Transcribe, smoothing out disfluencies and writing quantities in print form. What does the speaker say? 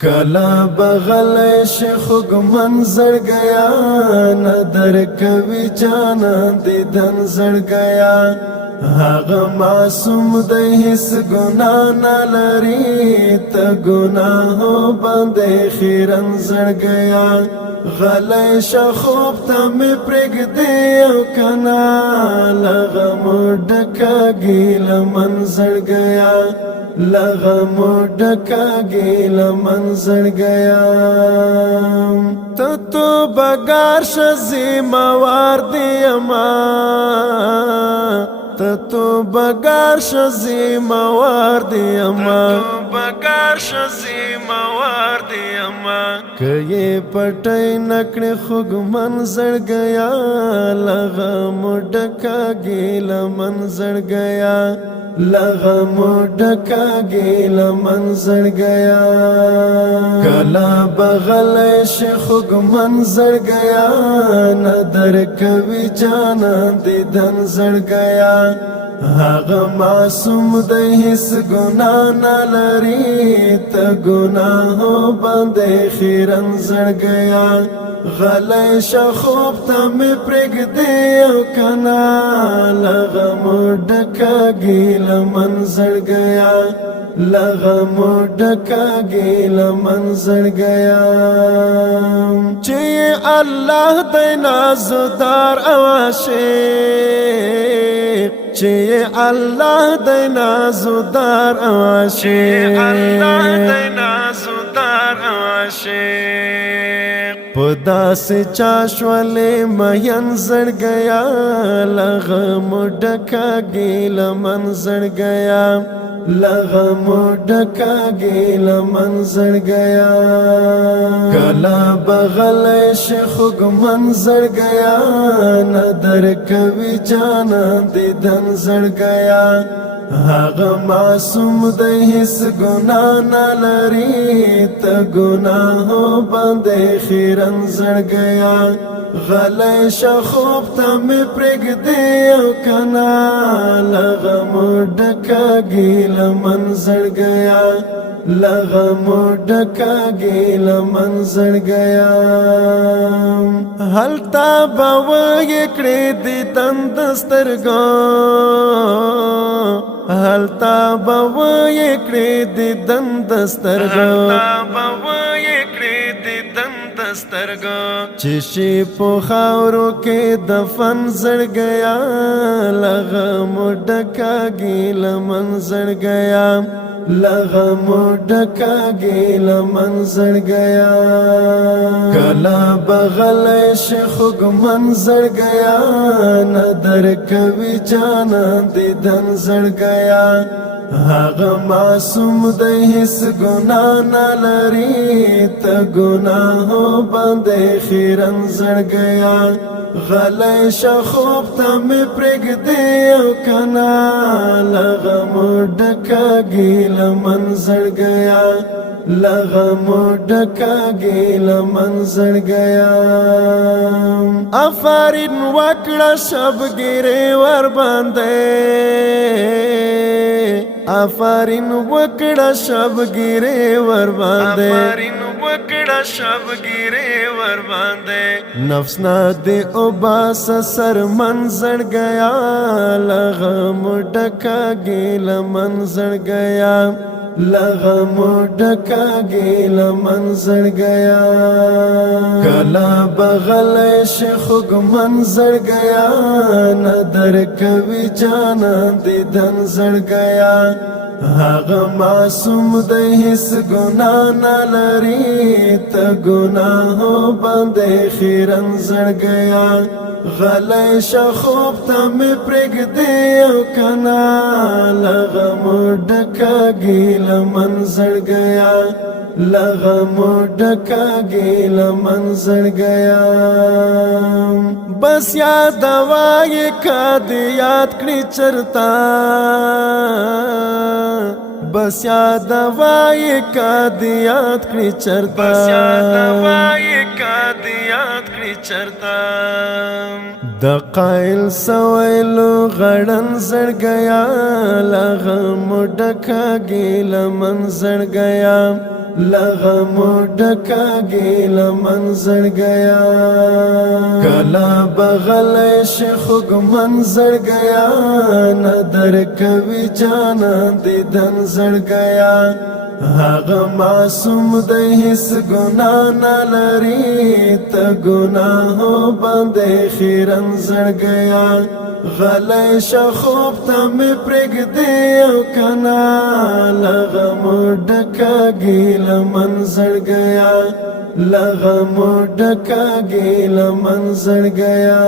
کلا بغل شخوگ منظر گیا ندر کبھی جانا دیدن زڑ گیا هغه معصوم د هیڅ ګناه نه لري ته ګناهو باندې خیرن زړ گیا غلی شخوب ته مې پرېږدې او کنه لغمو ډکاږي لمن زړ گیا لغمو ډکاږي لمن زړ گیا ته تو بګار شزي موار دی اما تو بگار شزی موار دی اما بگار شزی موار دی اما کئی پٹائی نکڑی خوگ منظر گیا لغم ڈکاگی لمنظر گیا لغم ڈکاگی لمنظر گیا کلا بغل شخوگ منظر گیا ندر کبھی جانا دیدن زڑ گیا هغه معصوم د هیڅ ګناه نه لري ته ګناهو باندې خیرن زړ گیا غلی شخوب ته مې پرېږدې او کنه لغمو ډکاږي لمن زړ گیا لغمو ډکاږي لمن زړ گیا چې الله د نازدار او عاشق چې الله د نازدار او عاشق الله د نازدار او عاشق پداس چاشولې مین زړ گیا لغم ډکاږي لمن زړ گیا لغم ډکاږي لمن زړ گیا کلا بغل شخوگ منظر گیا ندر کبھی جانا دیدن زڑ گیا هغه معصوم د هیڅ ګناه نه لري ته ګناهو باندې خیرن زړ گیا غلی شخوب ته مې پرېږدې او کنه لغمو ډکاږي لمن زړ گیا لغمو ډکاږي لمن زړ گیا هلته به ویې کړې دیدن د سترګو هلته به ویې کړې دیدن د سترګو سترګو چې شي په خاورو کې دفن زړ گیا لغمو ډکاږي لمن زړ گیا لغمو ډکاږي لمن زړ گیا کلا بغل شخوگ منظر گیا ندر کبھی جانا دیدن زړ گیا هغه معصوم د هیڅ ګناه نه لري ته ګناهو باندې خیرن زړ گیا غلی شخوب ته مې پرېږدې او کنه لغمو ډکاږي لمن زړ گیا لغمو ډکاږي لمن زړ گیا آفرین وکړه شبګیرې ور باندې آفرین وکړه شبګیرې ور باندې آفرین وکړه شبګیرې ور باندې نفس نه دې او باس سر منظر گیا لغمو ډکاږي لمن زړ گیا لغمو ډکاږي لمن زړ گیا کلا بغل شخوگ منظر گیا ندر کبھی جانا دیدن زړ گیا هغه معصوم د هیڅ ګناه نه لري ته ګناهو باندې خیرن زړ گیا غلی شخوب ته مې پرېږدې او کنه لغمو ډکاږي لمن زړ گیا لغمو ډکاږي لمن زړ گیا بس یاد وای کدی یاد کړی چرتا بس یاد وای کدی یاد کړی چرتا بس یاد وای کدی یاد کړی چرتا د قائل سویلو غړن زړ گیا لغم ډکاږي لمن زړ گیا لغم ڈکا گیلا منظر گیا کلا بغل شخوگ منظر گیا ندر کبھی جانا دیدن زڑ گیا هغه معصوم د هیڅ ګناه نه لري ته ګناهو باندې خیرن زړ گیا غلی شه خوب ته مې پرېږدې او کنه لغمو ډکه ګیله من زړ گیا لغمو ډکه ګیله من زړ گیا